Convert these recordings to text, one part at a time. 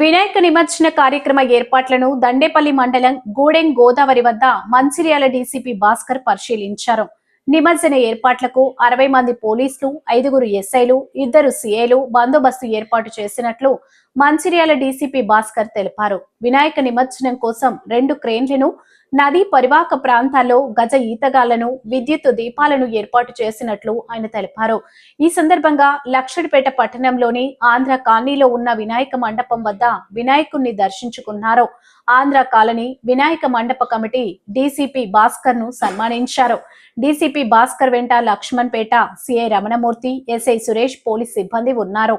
వినాయక నిమజ్జన కార్యక్రమ ఏర్పాట్లను దండేపల్లి మండలం గూడెం గోదావరి వద్ద మంచిర్యాల డీసీపీ భాస్కర్ పరిశీలించారు. నిమజ్జన ఏర్పాట్లకు అరవై మంది పోలీసులు ఐదుగురు ఎస్ఐలు ఇద్దరు సిఐలు బందోబస్తు ఏర్పాటు చేసినట్లు మంచిర్యాల డీసీపీ భాస్కర్ తెలిపారు. వినాయక నిమజ్జనం కోసం రెండు క్రేన్లను నదీ పరివాహక ప్రాంతాల్లో గజ ఈతగాళ్ళను విద్యుత్ దీపాలను ఏర్పాటు చేసినట్లు ఆయన తెలిపారు. ఈ సందర్భంగా లక్షడిపేట పట్టణంలోని ఆంధ్ర కాలనీలో ఉన్న వినాయక మండపం వద్ద వినాయకుణ్ణి దర్శించుకున్నారు. ఆంధ్ర కాలనీ వినాయక మండప కమిటీ డీసీపీ భాస్కర్ను సన్మానించారు. డీసీపీ భాస్కర్ వెంట Laxmanpet CI Ramanamurthy SI Suresh police సిబ్బంది ఉన్నారు.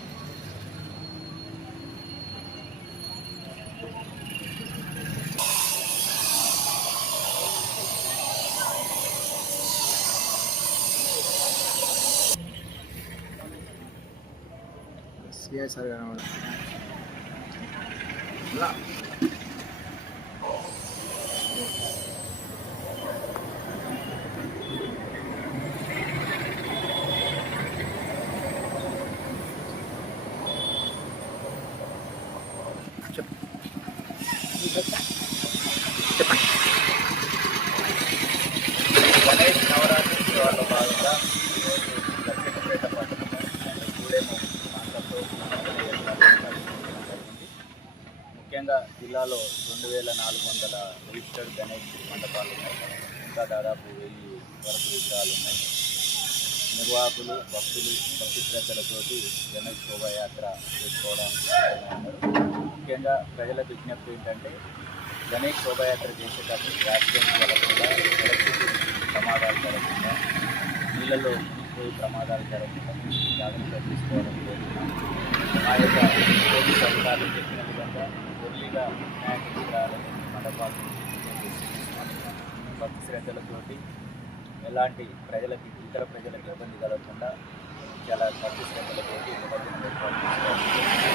felicidades al ganador. ముఖ్యంగా జిల్లాలో రెండు వేల నాలుగు వందల రిజిస్టర్డ్ గణేష్ మండపాలు ఉన్నాయి. ఇంకా దాదాపు వెయ్యి వరకు విగ్రహాలు ఉన్నాయి. నిర్వాహకులు భక్తులు భక్తి శ్రద్ధలతోటి గణేష్ శోభాయాత్ర చేసుకోవడానికి ముఖ్యంగా ప్రజల విజ్ఞప్తి ఏంటంటే గణేష్ శోభాయాత్ర చేసేటప్పుడు యాక్సిడెంట్ జరగకుండా ఎలక్ట్రిసిటీ ప్రమాదాలు జరగకుండా నీళ్ళలో మునిగిపోయి ప్రమాదాలు జరగకుండా జాగ్రత్తలు తీసుకోవడం జరుగుతుంది. ఆ యొక్క పోలీస్ అధికారులు చెప్పిన విధంగా ఎర్లీగా న్యాయం విగ్రహాలను మండపాలను భక్తి శ్రద్ధలతోటి ఎలాంటి ప్రజలకి ఇతర ప్రజలకు ఇబ్బంది కలగకుండా చాలా భక్తి శ్రద్ధలతోటి నిమజ్జనం